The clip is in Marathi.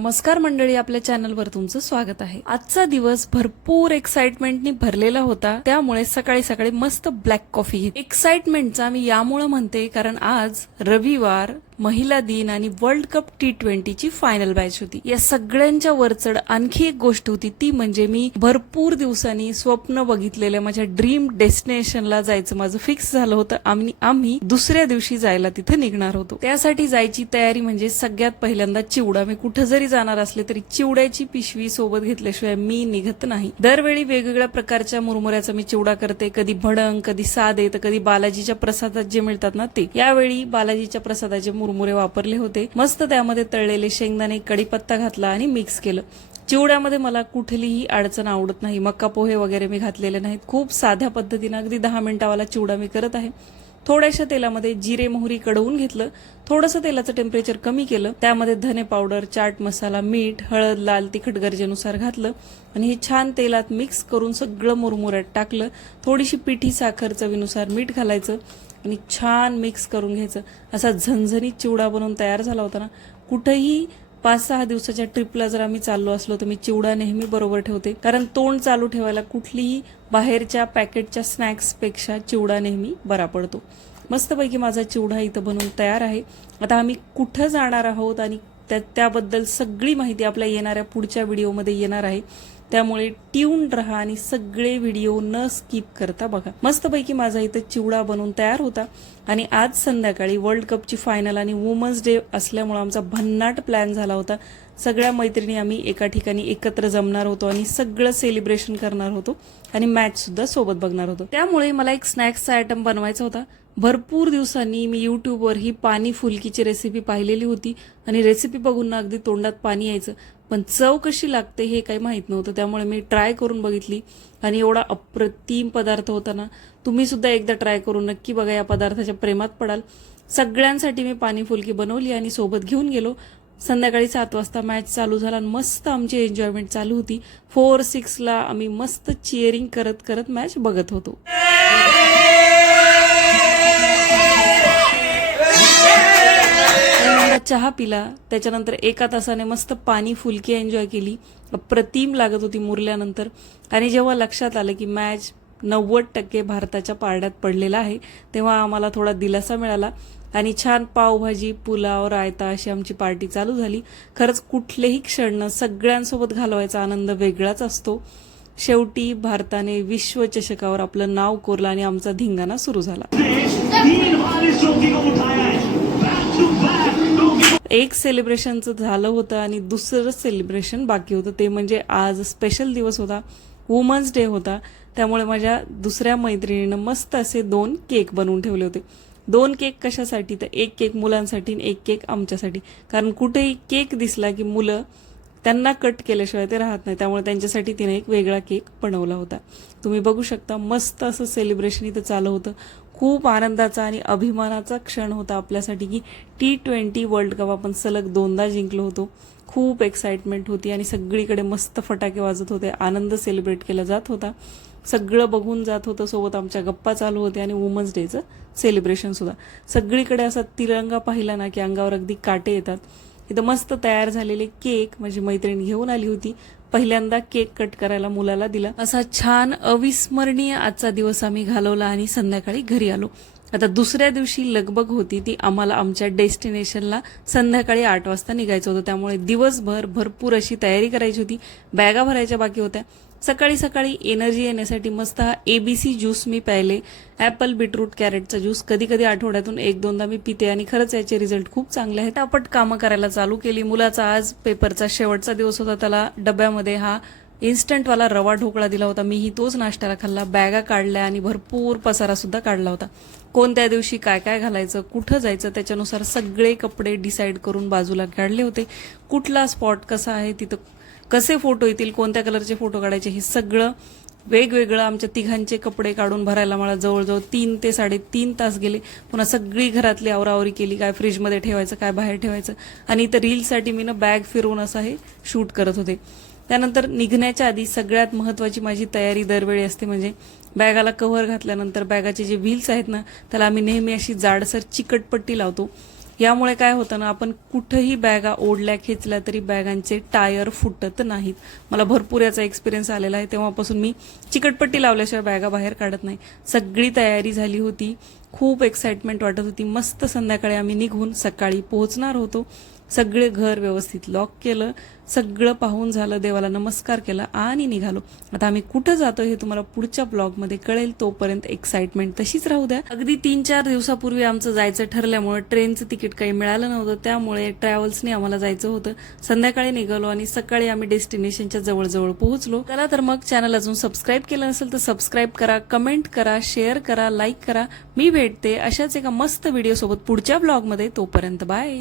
नमस्कार मंडळी, आपल्या चॅनलवर तुमचं स्वागत आहे। आजचा दिवस भरपूर एक्साइटमेंटनी भरलेला होता, त्यामुळे सकाळी सकाळी मस्त ब्लॅक कॉफी घेतली। एक्साइटमेंटचा मी यामुळे म्हणते कारण आज रविवार, महिला दिन आणि वर्ल्ड कप T20 ची फायनल मॅच होती। या सगळ्यांच्या वरचढ आणखी एक गोष्ट होती, ती म्हणजे मी भरपूर दिवसांनी स्वप्न बघितलेल्या माझ्या ड्रीम डेस्टिनेशनला जायचं माझं फिक्स झालं होतं आणि आम्ही दुसऱ्या दिवशी जायला तिथे निघणार होतो। त्यासाठी जायची तयारी म्हणजे सगळ्यात पहिल्यांदा चिवडा। मी कुठे जरी जाणार असले तरी चिवड्याची पिशवी सोबत घेतल्याशिवाय मी निघत नाही। दरवेळी वेगवेगळ्या प्रकारच्या मुरमुऱ्याचा मी चिवडा करते, कधी भडंग, कधी साधे, तर कधी बालाजीच्या प्रसादात जे मिळतात ना ते। यावेळी बालाजीच्या प्रसादाचे मुरमुरे वापरले होते। मस्त त्यामध्ये तळलेले शेंगदाणे, कढीपत्ता घातला आणि मिक्स केलं। चिवड्यामध्ये मला कुठलीही अडचण आवडत नाही, मक्का पोहे वगैरे मी घातलेले नाहीत। खूप साध्या पद्धतीने अगदी 10 मिनिटावाला चिवडा मी करत आहे। थोड्याशा तेलामध्ये जिरे मोहरी कडवून घेतलं, थोडंसं तेलाचं टेम्परेचर कमी केलं, त्यामध्ये धने पावडर, चाट मसाला, मीठ, हळद, लाल तिखट गरजेनुसार घातलं आणि हे छान तेलात मिक्स करून सगळं मुरमुऱ्यात टाकलं। थोडीशी पिठी साखर चवीनुसार मीठ घालायचं आणि छान मिक्स करून घ्यायचं। असा झणझणीत चिवडा बनवून तयार झाला होता ना। कुठेही 5-6 दिवसाच्या ट्रिपला जर आम्ही चाललो असलो तर मी चिवडा नेहमी बरोबर ठेवते, कारण तोंड चालू ठेवायला कुठलीही बाहेरच्या पॅकेटच्या स्नॅक्स पेक्षा चिवडा नेहमी बरा पडतो। मस्तपैकी माझा चिवडा इथं बनवून तयार आहे। आता आम्ही कुठं जाणार आहोत आणि त्याबद्दल सगळी माहिती आपल्या येणाऱ्या पुढच्या व्हिडिओमध्ये येणार आहे, त्यामुळे ट्यून रहा आणि सगळे व्हिडिओ न स्किप करता बघा। मस्तपैकी माझा इथं चिवडा बनवून तयार होता आणि आज संध्याकाळी वर्ल्ड कपची फायनल आणि वुमन्स डे असल्यामुळे आमचा भन्नाट प्लॅन झाला होता। सगळ्या मैत्रिणी आम्ही एका ठिकाणी एकत्र जमणार होतो आणि सगळं सेलिब्रेशन करणार होतो आणि मॅच सुद्धा सोबत बघणार होतो। त्यामुळे मला एक स्नॅक्सचा आयटम बनवायचा होता। भरपूर दिवसांनी मी यूट्यूबवर ही पाणी फुलकीची रेसिपी पाहिलेली होती आणि रेसिपी बघून ना अगदी तोंडात पाणी यायचं, पण चव कशी लागते हे काही माहित नव्हतं। त्यामुळे मी ट्राय करून बघितली आणि एवढा अप्रतिम पदार्थ होता ना। तुम्ही सुद्धा एकदा ट्राय करून नक्की बघा, या पदार्थाच्या प्रेमात पडाल। सगळ्यांसाठी मी पाणी फुलकी बनवली आणि सोबत घेऊन गेलो। संध्याकाळी 7 वाजता मॅच चालू झाला आणि मस्त आमची एन्जॉयमेंट चालू होती। 4-6 ला आम्ही मस्त चिअरिंग करत करत मॅच बघत होतो। चहा पिला, त्याच्यानंतर 1 तासाने मस्त पाणी फुलकी एन्जॉय केली। अप्रतिम लागत होती मुरल्यानंतर। आणि जेव्हा लक्षात आलं की मॅच 90% भारताच्या पारड्यात पडलेला आहे, तेव्हा आम्हाला थोडा दिलासा मिळाला आणि छान पावभाजी, पुलाव, रायता अशी आमची पार्टी चालू झाली। खरंच कुठलेही क्षण सगळ्यांसोबत घालवायचा आनंद वेगळाच असतो। शेवटी भारताने विश्वचषकावर आपलं नाव कोरलं आणि आमचा धिंगाणा सुरू झाला। एक सेलिब्रेशनचं झालं होतं आणि दुसरं सेलिब्रेशन बाकी होतं, ते म्हणजे आज स्पेशल दिवस होता, वुमन्स डे होता। त्यामुळे माझ्या दुसऱ्या मैत्रिणीनं मस्त असे 2 केक बनवून ठेवले होते। 2 केक कशासाठी, तर 1 केक मुलांसाठी आणि 1 केक आमच्यासाठी, कारण कुठेही केक दिसला की मुलं त्यांना कट केल्याशिवाय ते राहत नाही, त्यामुळे त्यांच्यासाठी तिने एक वेगळा केक बनवला होता। तुम्ही बघू शकता मस्त असं सेलिब्रेशन इथं चालू होतं। खूप आनंदाचा आणि अभिमानाचा क्षण होता आपल्यासाठी की T20 वर्ल्ड कप आपण सलग 2दा जिंकलो होतो। खूप एक्साइटमेंट होती आणि सगळीकडे मस्त फटाके वाजत होते, आनंद सेलिब्रेट केला जात होता, सगळं बघून जात होतं। सोबत आमच्या गप्पा चालू होत्या आणि वुमन्स डेचं सेलिब्रेशन सुद्धा। सगळीकडे असा तिरंगा पाहिला ना की अंगावर अगदी काटे येतात। इथं मस्त तयार झालेले केक माझी मैत्रीण घेऊन आली होती। पहिल्यांदा केक कट करायला मुलाला दिला। असा छान अविस्मरणीय आजचा दिवस आम्ही घालवला आणि संध्याकाळी घरी आलो। आता दुसऱ्या दिवशी लगबग होती ती, आम्हाला आमच्या डेस्टिनेशनला संध्याकाळी 8 वाजता निघायचं होतं, त्यामुळे दिवसभर भरपूर अशी तयारी करायची होती। बॅगा भरायच्या बाकी होत्या। सकाळी सकाळी एनर्जी येण्यासाठी मस्त हा ABC ज्यूस मी प्यायले, ॲपल, बीटरूट, कॅरेटचा ज्यूस कधी कधी आठवड्यातून 1-2दा मी पिते आणि खरंच याचे रिझल्ट खूप चांगले आहेत। पटापट कामं करायला चालू केली। मुलाचा आज पेपरचा शेवटचा दिवस होता, त्याला डब्यामध्ये हा इन्स्टंटवाला रवा ढोकळा दिला होता। मीही तोच नाश्त्याला खाल्ला, बॅगा काढल्या आणि भरपूर पसारा सुद्धा काढला होता। कोणत्या दिवशी काय काय घालायचं, कुठं जायचं त्याच्यानुसार सगळे कपडे डिसाईड करून बाजूला काढले होते। कुठला स्पॉट कसा आहे, तिथं कसे फोटो येतील, कोणत्या कलरचे फोटो काढायचे, हे सगळं वेगवेगळं आमच्या तिघांचे कपडे काढून भरायला मला जवळजवळ 3 ते 3.5 तास गेले। पुन्हा सगळी घरातली आवरावरी केली, काय फ्रीजमध्ये ठेवायचं, काय बाहेर ठेवायचं, आणि इथं रीलसाठी मी बॅग फिरवून असं हे शूट करत होते। त्यानंतर निघण्याच्या आधी सगळ्यात महत्त्वाची माझी तयारी दरवेळी असते म्हणजे बॅगाला कव्हर घातल्यानंतर बॅगाचे जे व्हील्स आहेत ना, त्याला आम्ही नेहमी अशी जाडसर चिकटपट्टी लावतो। यामुळे काय होतं ना, आपण कुठेही बॅगा ओढल्या खेचल्या तरी बॅगांचे टायर फुटत नाहीत. मला भरपूर याचा एक्सपिरियन्स आलेला आहे. तेव्हापासून मी चिकटपट्टी लावल्याशिवाय बॅगा बाहेर काढत नाही. सगळी तयारी झाली होती, खूप एक्साइटमेंट वाटत होती. मस्त संध्याकाळी आम्ही निघून सकाळी पोहोचणार होतो. सगळे घर व्यवस्थित लॉक केलं, सगळं पाहून झालं, देवाला नमस्कार केला आणि निघालो. आता आम्ही कुठं जातो हे तुम्हाला पुढच्या ब्लॉगमध्ये कळेल. तोपर्यंत एक्साइटमेंट तशीच राहू द्या. अगदी 3-4 दिवसापूर्वी आमचं जायचं ठरल्यामुळे ट्रेनचं तिकीट काही मिळालं नव्हतं, त्यामुळे ट्रॅव्हल्सने आम्हाला जायचं होतं. संध्याकाळी निघालो आणि सकाळी आम्ही डेस्टिनेशनच्या जवळ पोहोचलो. चला तर मग चॅनल अजून सबस्क्राईब केलं नसेल तर सबस्क्राईब करा, कमेंट करा, शेअर करा, लाईक करा. मी भेटते अशाच एका मस्त व्हिडिओ सोबत पुढच्या ब्लॉगमध्ये. तोपर्यंत बाय.